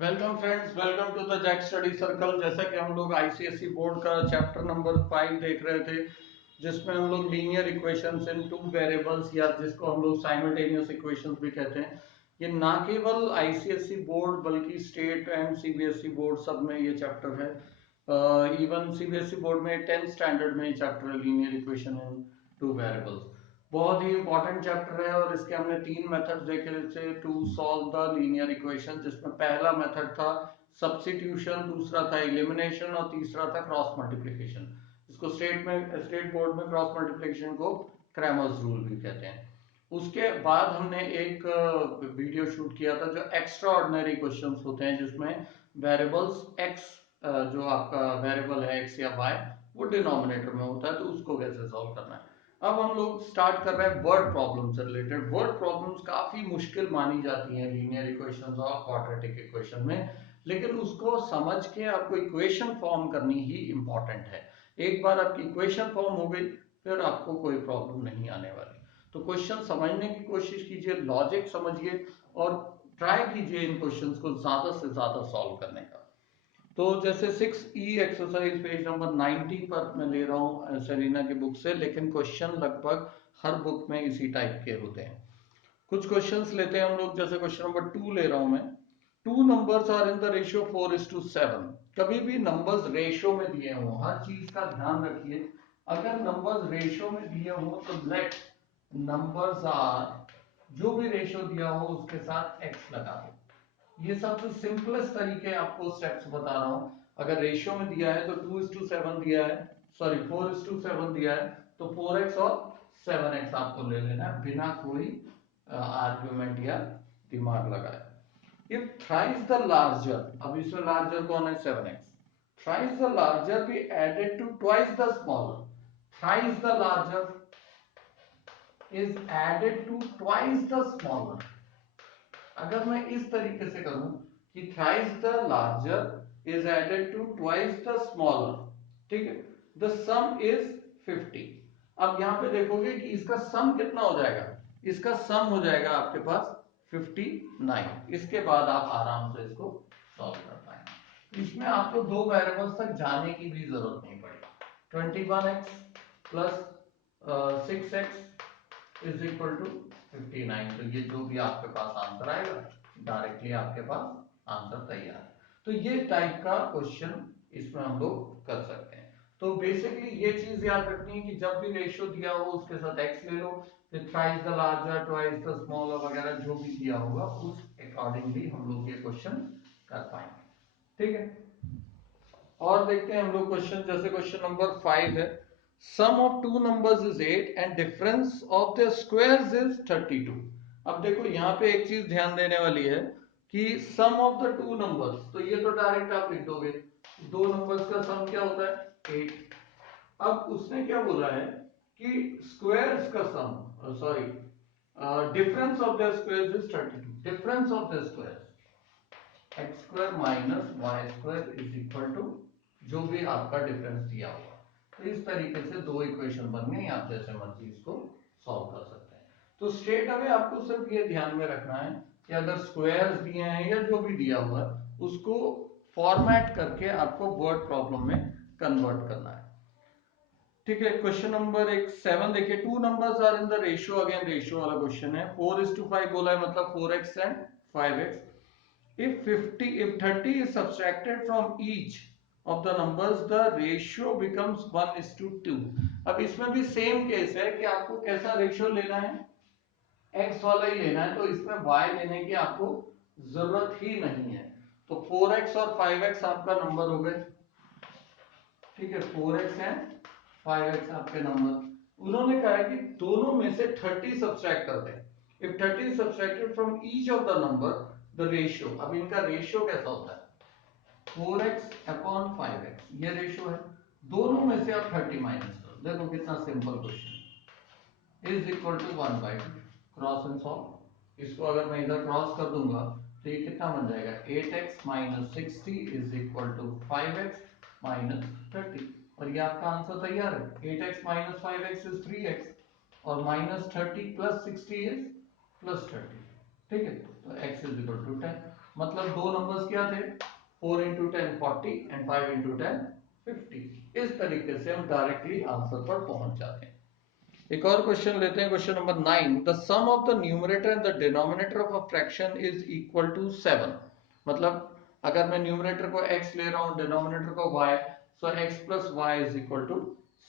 Welcome friends, welcome to the Jack study circle. जैसा कि हम लोग आईसीएसई बोर्ड का चैप्टर नंबर 5 देख रहे थे, जिसमें हम लोग linear equations in two variables या जिसको हम लोग साइमल्टेनियस इक्वेशंस भी कहते हैं, ये ना केवल आईसीएसई बोर्ड बल्कि स्टेट एंड सीबीएसई बोर्ड सब में ये चैप्टर है। इवन सीबीएसई बोर्ड में 10th स्टैंडर्ड में ये चैप्टर है, linear equation in two variables. बहुत ही इंपॉर्टेंट चैप्टर है और इसके हमने 3 मेथड्स देखे थे to solve the linear equation, जिसमें पहला मेथड था सब्स्टिट्यूशन, दूसरा था एलिमिनेशन और तीसरा था क्रॉस मल्टीप्लिकेशन। इसको स्टेट बोर्ड में क्रॉस मल्टीप्लिकेशन को क्रैमर्स रूल भी कहते हैं। उसके बाद हमने एक वीडियो शूट किया था जो एक्स्ट्रा ऑर्डिनरी क्वेश्चंस होते हैं, जिसमें वेरिएबल्स एक्स, जो आपका वेरिएबल है एक्स या वाई, वो डिनोमिनेटर में होता है, तो उसको कैसे सॉल्व करना है। अब हम लोग स्टार्ट कर रहे हैं वर्ड प्रॉब्लम से रिलेटेड। वर्ड प्रॉब्लम्स काफी मुश्किल मानी जाती हैं लीनियर इक्वेशंस और क्वाड्रेटिक इक्वेशन में, लेकिन उसको समझ के आपको इक्वेशन फॉर्म करनी ही इंपॉर्टेंट है। एक बार आपकी इक्वेशन फॉर्म हो गई, फिर आपको कोई प्रॉब्लम नहीं आने वाली। तो क्वेश्चन समझने की कोशिश कीजिए, लॉजिक समझिए और ट्राई कीजिए इन क्वेश्चंस को ज्यादा से ज्यादा सॉल्व करने का। तो जैसे 6E एक्सरसाइज पेज नंबर 90 पर मैं ले रहा हूँ सेलिना की बुक से, लेकिन क्वेश्चन लगभग हर बुक में इसी टाइप के होते हैं। कुछ क्वेश्चंस लेते हैं हम लोग, जैसे क्वेश्चन नंबर 2 ले रहा हूं मैं। Two numbers are in the ratio 4:7। कभी भी नंबर्स रेशियो में दिए हों, हर चीज का ध्यान रखिए। अगर नंबर्स रेशियो में दिए हों तो लेट नंबर्स आर, जो भी रेशियो दिया हो उसके साथ एक्स लगा दो। ये सबसे सिंपलेस्ट तरीके आपको स्टेप्स बता रहा हूं। अगर रेशियो में दिया है तो 2:7 दिया है, सॉरी 4:7 दिया है, तो 4x और 7x आपको ले लेना है बिना कोई आर्ग्यूमेंट या दिमाग लगाए। इफ थ्राइस द लार्जर, अब इसमें लार्जर कौन है? 7x। Thrice the larger be added to twice the smaller. Thrice the larger is added to twice the smaller. अगर मैं इस तरीके से करूं कि thrice the larger is added to twice the smaller, ठीक है, द सम इज 50। अब यहां पे देखोगे कि इसका सम कितना हो जाएगा। इसका सम हो जाएगा आपके पास 59। इसके बाद आप आराम से इसको सॉल्व कर पाएंगे। इसमें आपको दो वेरिएबल्स तक जाने की भी जरूरत नहीं पड़ेगी। 21x plus 6x is equal to 59। तो ये जो भी आपके पास आंसर आएगा, डायरेक्टली आपके पास आंसर तैयार है। तो ये टाइप का क्वेश्चन इसमें हम लोग कर सकते हैं। तो बेसिकली ये चीज याद रखनी है कि जब भी रेशियो दिया हो उसके साथ एक्स ले लो, फिर thrice the larger, twice the smaller वगैरह जो भी दिया होगा उस अकॉर्डिंगली हम लोग ये क्वेश्चन कर पाएंगे। ठीक है, और देखते हैं हम लोग क्वेश्चन। जैसे क्वेश्चन नंबर 5 है, sum of two numbers is 8 and difference of the squares is 32। अब देखो यहाँ पे एक चीज ध्यान देने वाली है कि सम ऑफ द टू नंबर्स, तो ये तो डायरेक्ट आप लिख दोगे, दो नंबर्स का सम क्या होता है? 8। अब उसने क्या बोला है कि स्क्वायर्स का sum, sorry, difference of the squares is 32। Difference of the squares X square minus Y square is equal to जो भी आपका डिफरेंस दिया हुआ। तो इस तरीके से दो इक्वेशन बन गई, आप जैसे मर्जी इसको सॉल्व कर सकते हैं। तो स्ट्रेट अवे आपको सिर्फ ये ध्यान में रखना है कि अगर स्क्वायर्स दिए हैं या जो भी दिया हुआ है उसको फॉर्मेट करके आपको वर्ड प्रॉब्लम में कन्वर्ट करना है। ठीक है, क्वेश्चन नंबर 7 देखिए, two numbers are in the ratio, again ratio वाला क्वेश्चन है। 4:5 बोला है, मतलब 4x and 5x। If 30 is subtracted from each of the numbers, the ratio becomes 1:2। अब इसमें भी सेम केस है कि आपको कैसा रेशियो लेना है, x वाला ही लेना है, तो इसमें y लेने की आपको जरूरत ही नहीं है। तो 4x और 5x आपका नंबर हो गए, ठीक है, 4x एंड 5x आपके नंबर। उन्होंने कहा है कि दोनों में से 30 सब्सट्रैक्ट कर दें। If 30 is subtracted from each of the number, the ratio, अब इनका रेशियो कैसा होता है? 4x अपॉन 5x, ये रेशियो है। दोनों में से आप 30 माइनस करो, देखो कितना simple question. Is equal to 1/2, cross and solve. इसको अगर मैं इधर क्रॉस कर दूंगा तो ये कितना बन जाएगा? 8x minus 60 is equal to 5x minus 30। और ये आपका आंसर तैयार है। 8x minus 5x is 3x और माइनस 30 प्लस 60 इज प्लस 30। ठीक है, तो x इज इक्वल टू 10। मतलब दो नंबर्स क्या थे, 4 इंटू 10 40 एंड 5 इंटू 10 50। इस तरीके से हम डायरेक्टली आंसर पर पहुंच जाते हैं। एक और क्वेश्चन लेते हैं, question number 9। The sum of the numerator and the denominator of a fraction is equal to 7। मतलब अगर मैं न्यूमरेटर को x ले रहा हूं, डिनोमिनेटर को y, so x plus y is equal to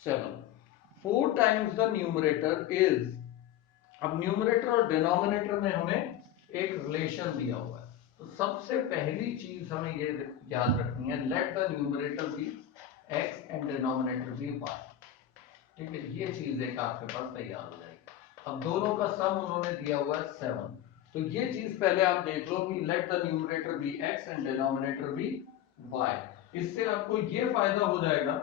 7। 4 times the numerator is, अब numerator और डिनोमिनेटर में हमें एक रिलेशन दिया हुआ है, तो सबसे पहली चीज हमें ये याद रखनी है, let the numerator be x and denominator be y। ठीक है, ये चीज एक आपके पास तैयार हो जाएगी। अब दोनों का सम उन्होंने दिया हुआ है 7, तो ये चीज पहले आप देख लो कि let the numerator be x and denominator be y। इससे आपको ये फायदा हो जाएगा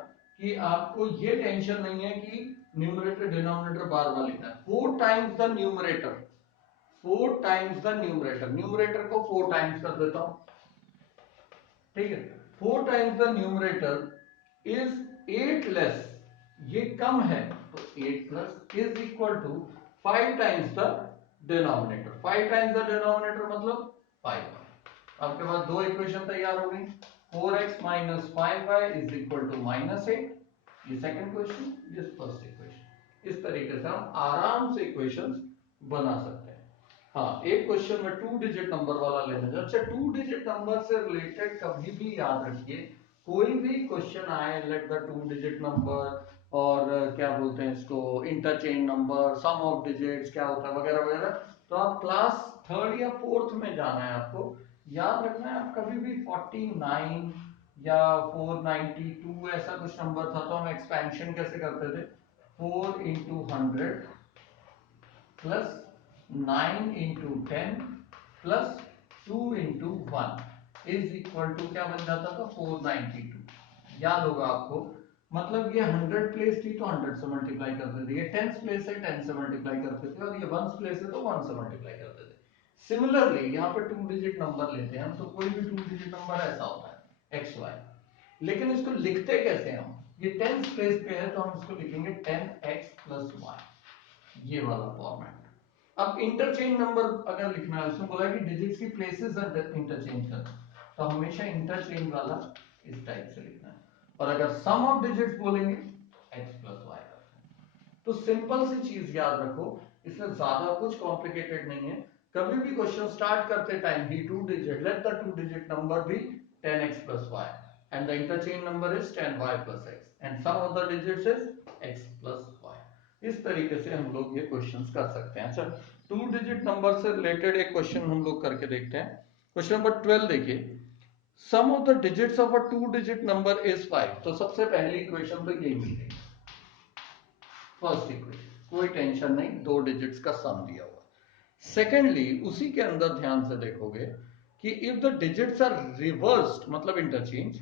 कि आपको ये टेंशन नहीं है कि न्यूमरेटर डिनोमिनेटर बार बार लिखना है। 4 times the numerator, 4 times the numerator, numerator को 4 टाइम्स कर देता हूं, ठीक है। 4 times the numerator is 8 less, ये कम है, तो 8 plus is equal to 5 times the denominator. 5 times the denominator मतलब 5। आपके पास दो इक्वेशन तैयार हो गई, 4x minus 5y is equal to -8। ये सेकंड क्वेश्चन, ये फर्स्ट इक्वेशन। इस तरीके से हम आराम से इक्वेशंस बना सकते हैं। हाँ, एक क्वेश्चन में 2 डिजिट नंबर वाला लेना है। अच्छा, 2 डिजिट नंबर से रिलेटेड कभी भी याद रखिए, कोई भी क्वेश्चन आए, लेट द 2 डिजिट नंबर और क्या बोलते हैं इसको, interchange number, sum of digits क्या होता है वगैरह वगैरह, तो आप क्लास 3rd या 4th में जाना है, आपको याद रखना है। आप कभी भी 49 या 492 ऐसा कुछ नंबर था, तो हम एक्सपेंशन कैसे करते थे, 4 into 100 plus 9 into 10 plus 2 into 1 is equal to क्या बन जाता था, 492। याद होगा आपको, मतलब ये 100 प्लेस थी तो 100 से मल्टीप्लाई करते थे, ये 10th प्लेस है 10 से मल्टीप्लाई करते थे, और ये 1st प्लेस है तो 1 से मल्टीप्लाई करते थे। सिमिलरली यहाँ पे 2 डिजिट नंबर लेते हैं हम, तो कोई भी 2 डिजिट नंबर ऐसा होता है एक्स वाई, लेकिन इसको लिखते कैसे हम, ये 10th प्लेस पे है तो हम इसको लिखेंगे 10x प्लस वाई, ये वाला फॉर्मेट। अब इंटरचेंज नंबर अगर लिखना है, उसमें बोला कि डिजिट्स की प्लेसेस इंटरचेंज कर, तो हमेशा इंटरचेंज वाला इस टाइप से लिखना है। और अगर सम ऑफ डिजिट्स बोलेंगे x प्लस वाई। तो सिंपल सी चीज याद रखो, इसमें ज्यादा कुछ कॉम्प्लिकेटेड नहीं है। कभी भी क्वेश्चन स्टार्ट करते time he 2 digit, let the 2 digit number भी 10x plus y and the interchange number is 10y plus x and sum of the digits is x plus y। इस तरीके से हम लोग ये क्वेश्चंस कर सकते हैं। अच्छा, 2 डिजिट नंबर से रिलेटेड एक क्वेश्चन हम लोग करके देखते हैं। क्वेश्चन नंबर 12 देखिए, sum of the digits of a 2 digit number is 5। तो सबसे पहली इक्वेशन तो यही मिलेगी, फर्स्ट इक्वेशन, कोई टेंशन नहीं, 2 डिजिट्स का सम दिया हुआ। सेकेंडली, उसी के अंदर ध्यान से देखोगे कि if the digits are reversed मतलब interchange,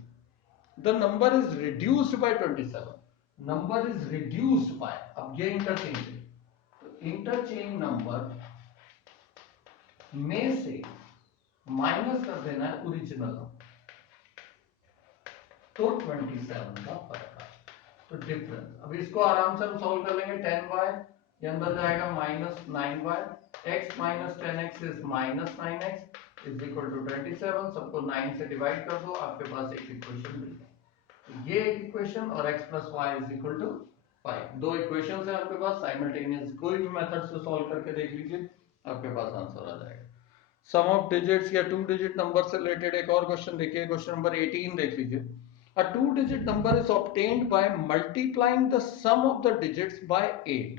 the number is reduced by 27। Number is reduced by, अब ये इंटरचेंज है, तो इंटरचेंज नंबर में से माइनस कर देना है ओरिजिनल नंबर, तो 27 का फर्क है, तो डिफरेंस। अब इसको आराम से हम सॉल्व कर लेंगे। 10y ये अंदर जाएगा -9y, x minus 10x is -9x is equal to 27। सबको 9 से डिवाइड कर दो, आपके पास एक इक्वेशन मिल जाए, ये एक इक्वेशन, और x plus y is equal to 5। दो इक्वेशन है आपके पास साइमल्टेनियस, कोई भी मेथड से सॉल्व करके देख लीजिए, आपके पास आंसर आ जाएगा। सम ऑफ डिजिट्स या 2 डिजिट नंबर से रिलेटेड एक और क्वेश्चन देखिए, क्वेश्चन नंबर 18 देख लीजिए। A 2-digit number is obtained by multiplying the sum of the digits by 8.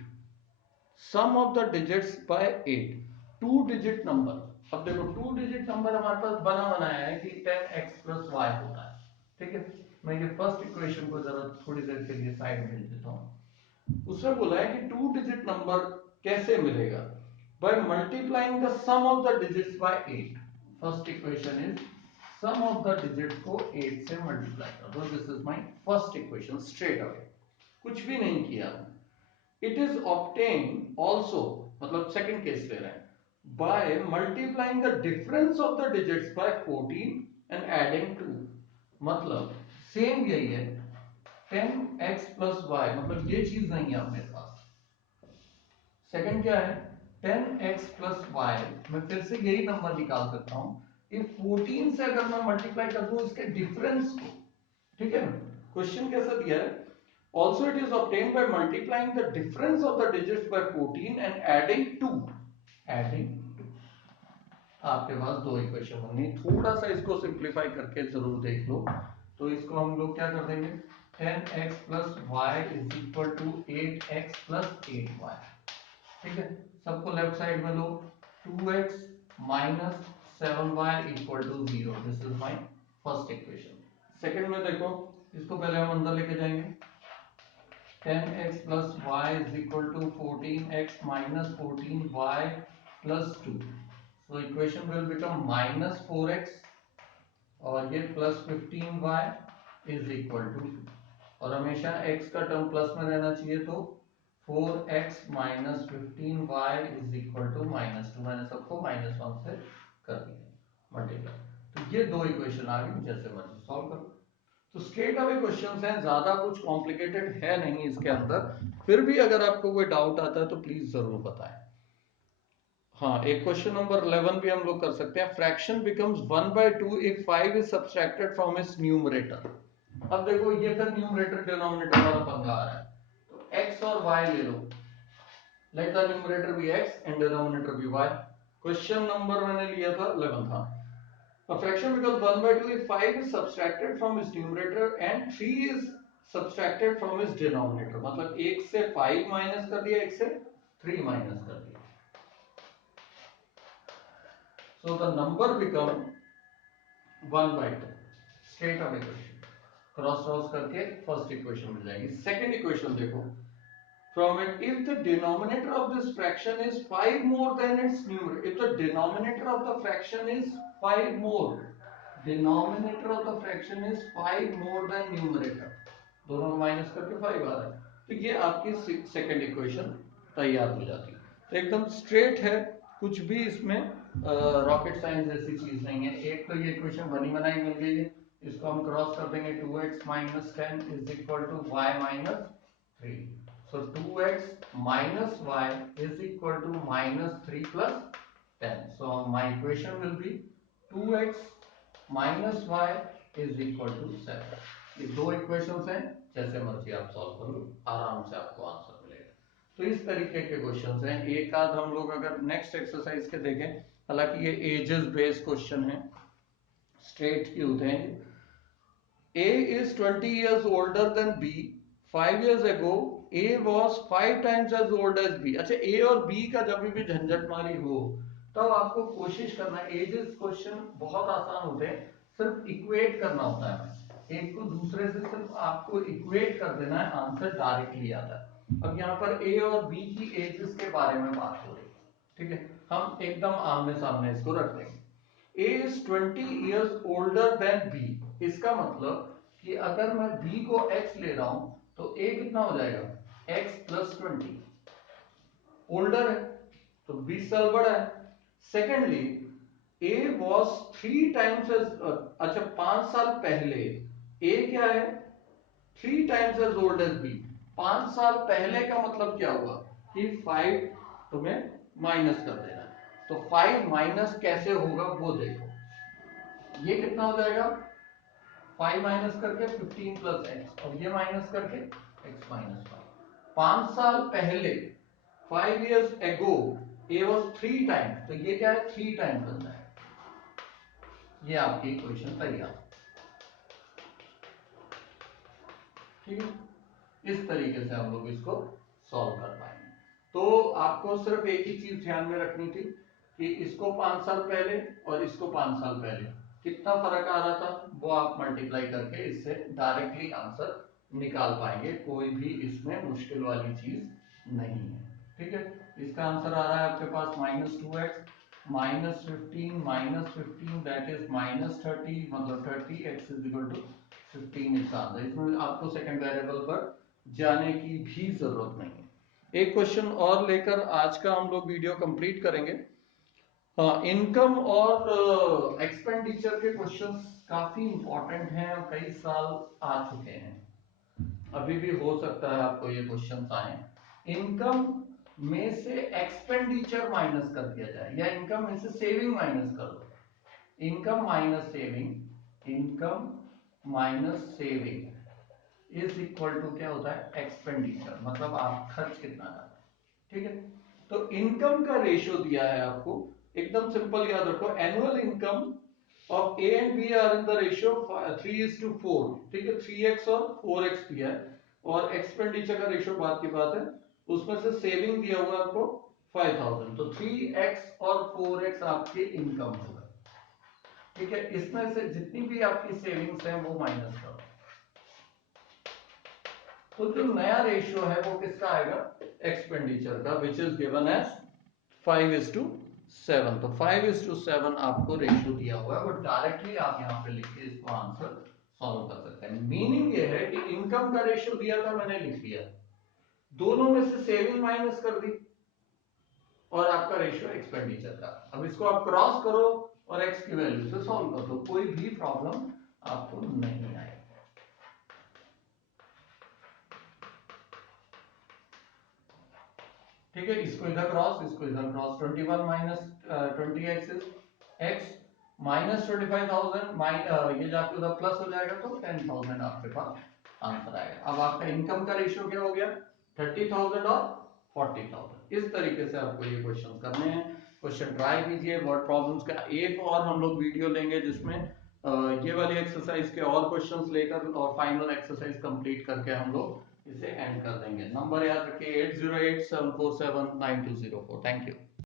Sum of the digits by 8. 2-digit number. अब देखो 2-digit number हमारे पास बना बनाया है कि 10x plus y होता है, ठीक है। मैं ये फर्स्ट इक्वेशन को जरा थोड़ी देर के लिए साइड में लिख देता हूँ। उसमें बोला है कि 2-digit number कैसे मिलेगा, by multiplying the sum of the digits by 8. First equation is sum of the digits को 8 से मल्टीप्लाई कर दो। This is my first equation straight away, कुछ भी नहीं किया। इट इज ऑब्टेन्ड आल्सो, मतलब सेकंड केस ले रहे हैं, by multiplying the difference of the digits by 14 and adding 2। मतलब सेम यही है, 10x प्लस y, मतलब ये चीज नहीं है अपने पास। सेकंड क्या है, 10x प्लस y, मैं फिर से यही नंबर निकाल सकता हूं, इफ 14 से अगर मैं मल्टीप्लाई कर दूं इसके डिफरेंस को, ठीक है ना, क्वेश्चन कैसा दिया है, also it is obtained by multiplying the difference of the digits by 14 and adding 2, आपके पास दो इक्वेशन होंगी। थोड़ा सा इसको सिंप्लीफाई करके जरूर देख लो। तो इसको हम लोग क्या कर देंगे, 10x plus y is equal to 8x plus 8y, ठीक है। सबको लेफ्ट साइड में लो, 2x minus 7y equal to 0, this is my first equation. Second में देखो, इसको पहले हम अंदर लेके जाएंगे, 10x plus y is equal to 14x minus 14y plus 2, so equation will become minus 4x और ये plus 15y is equal to 2, और हमेशा x का टर्म प्लस में रहना चाहिए, तो 4x minus 15y is equal to minus 2, मैंने सबको -1 से कर दिया मल्टीप्लाई। तो ये दो इक्वेशन आ गई, जैसे मर्जी सॉल्व करो। तो स्ट्रेट अवे क्वेश्चंस हैं, ज्यादा कुछ कॉम्प्लिकेटेड है नहीं इसके अंदर। फिर भी अगर आपको कोई डाउट आता है तो प्लीज जरूर बताएं। हाँ, एक क्वेश्चन नंबर 11 भी हम लोग कर सकते हैं। Fraction becomes 1/2 if 5 is subtracted from its numerator. अब देखो ये फिर न्यूमरेटर डिनोमिनेटर वाला पंगा आ रहा है, तो x और y ले लो, let the numerator be x and denominator be y। Question number मैंने लिया था 11 था। A fraction becomes 1/2 if 5 is subtracted from its numerator and 3 is subtracted from its denominator। मतलब 1 से 5 माइनस कर दिया, 1 से 3 माइनस कर दिया। So the number become 1/2। Straight away question, cross cross करके फर्स्ट इक्वेशन मिल जाएगी। सेकंड इक्वेशन देखो, from it if the denominator of this fraction is 5 more than its numerator, if the denominator of the fraction is 5 more, denominator of the fraction is 5 more than numerator, दोनों को minus करके 5 आ रहा है, तो ये आपकी second equation तैयार हो जाती है। तो एकदम स्ट्रेट है, कुछ भी इसमें रॉकेट साइंस जैसी चीज नहीं है। एक तो ये इक्वेशन बनी बनाई मिल गई है, इसको हम क्रॉस कर देंगे, 2x minus 10 is equal to y minus 3। So 2x minus y is equal to minus 3 plus 10. So my equation will be 2x minus y is equal to 7। ये दो इक्वेशंस हैं, जैसे मर्जी आप सॉल्व कर लो, आराम से आपको आंसर मिलेगा। तो इस तरीके के क्वेश्चंस हैं। एक आध हम लोग अगर नेक्स्ट एक्सरसाइज के देखें, हालांकि ये एजेस बेस्ड क्वेश्चन है, स्ट्रेट ही होते हैं। A is 20 years older than B 5 years ago, A was 5 times as old as B। अच्छा, A और B का जब भी झंझटमारी हो तब आपको कोशिश करना है, एजेस क्वेश्चन बहुत आसान होते हैं, सिर्फ इक्वेट करना होता है, एक को दूसरे से सिर्फ आपको इक्वेट कर देना है, आंसर डायरेक्टली आता है। अब यहाँ पर A और B की एजेस के बारे में बात हो रही है, ठीक है, हम एकदम आमने सामने इसको रख देंगे। A is 20 years older than B, इसका मतलब कि अगर मैं B को x ले रहा हूं तो A कितना हो जाएगा, x प्लस 20, ओल्डर है तो 20 साल बड़ा है। Secondly A was 3 times as अच्छा 5 साल पहले A क्या है, 3 times as old as B। 5 साल पहले का मतलब क्या हुआ कि 5 तुम्हें माइनस कर देना है, तो 5 माइनस कैसे होगा वो देखो, ये कितना हो जाएगा, 5 माइनस करके 15 प्लस एक्स, और ये माइनस करके x माइनस 5। 5 साल पहले 5 years ago a was 3 times, तो ये क्या है 3 टाइम्स बन जाएगा। ये आपकी इक्वेशन तैयार, ठीक है। इस तरीके से हम लोग इसको सॉल्व कर पाएंगे। तो आपको सिर्फ एक ही चीज ध्यान में रखनी थी कि इसको 5 साल पहले और इसको 5 साल पहले कितना फर्क आ रहा था, वो आप मल्टीप्लाई करके इससे डायरेक्टली आंसर निकाल पाएंगे, कोई भी इसमें मुश्किल वाली चीज नहीं है, ठीक है। इसका आंसर आ रहा है आपके पास -2x माइनस 15 दैट इज -30, मतलब 30x इज इक्वल टू 15 इसका आंसर। इसमें आपको सेकंड वेरिएबल पर जाने की भी जरूरत नहीं है। एक क्वेश्चन और लेकर आज का हम लोग वीडियो कंप्लीट करेंगे। हाँ, इनकम और एक्सपेंडिचर के क्वेश्चंस काफी इंपॉर्टेंट हैं और कई साल आ चुके हैं, अभी भी हो सकता है आपको ये क्वेश्चंस आए। इनकम में से एक्सपेंडिचर माइनस कर दिया जाए या इनकम में से सेविंग माइनस कर दो, income minus saving is equal to क्या होता है, एक्सपेंडिचर, मतलब आप खर्च कितना करते हैं। ठीक है, तो इनकम का रेशियो दिया है आपको, एकदम सिंपल याद रखो, annual income of A and B are in the ratio 3:4। ठीक है, 3x और 4x दिया है, और एक्सपेंडिचर का रेशियो बात की बात है, उसमें से सेविंग दिया हुआ है आपको 5000, तो 3x और 4x आपकी इनकम होगा। ठीक है, इसमें से जितनी भी आपकी सेविंग्स है वो माइनस करो, तो जो नया रेशियो है वो किसका आएगा, एक्सपेंडिचर का, विच इज गिवन एज 5:7। तो 5:7 आपको रेशियो दिया हुआ है, बट डायरेक्टली आप यहाँ पे लिख के इसको आंसर सॉल्व कर सकते हैं। मीनिंग ये है कि इनकम का रेशियो दिया था, मैंने लिख दिया, दोनों में से सेविंग माइनस कर दी, और आपका रेशियो एक्सपेंडिचर का। अब इसको आप क्रॉस करो और एक्स की वैल्यू से सॉल्व कर दो, कोई भी प्रॉब्लम आपको नहीं आएगी। ठीक है, इसको इधर क्रॉस, इसको इधर cross, 21 minus 20x is x, minus 25,000 ये जाके उधर प्लस हो जाएगा, तो 10,000 आपके पास आंसर आएगा। अब आपका इनकम का रेशियो क्या हो गया, 30,000 और 40,000। इस तरीके से आपको ये क्वेश्चन करने हैं। क्वेश्चन ट्राई कीजिए, वर्ड प्रॉब्लम्स का एक और हम लोग वीडियो लेंगे जिसमें ये वाली एक्सरसाइज के और क्वेश्चंस लेकर और फाइनल एक्सरसाइज कंप्लीट करके हम लोग इसे एंड कर देंगे। नंबर याद रखिए 8087479204। Thank you.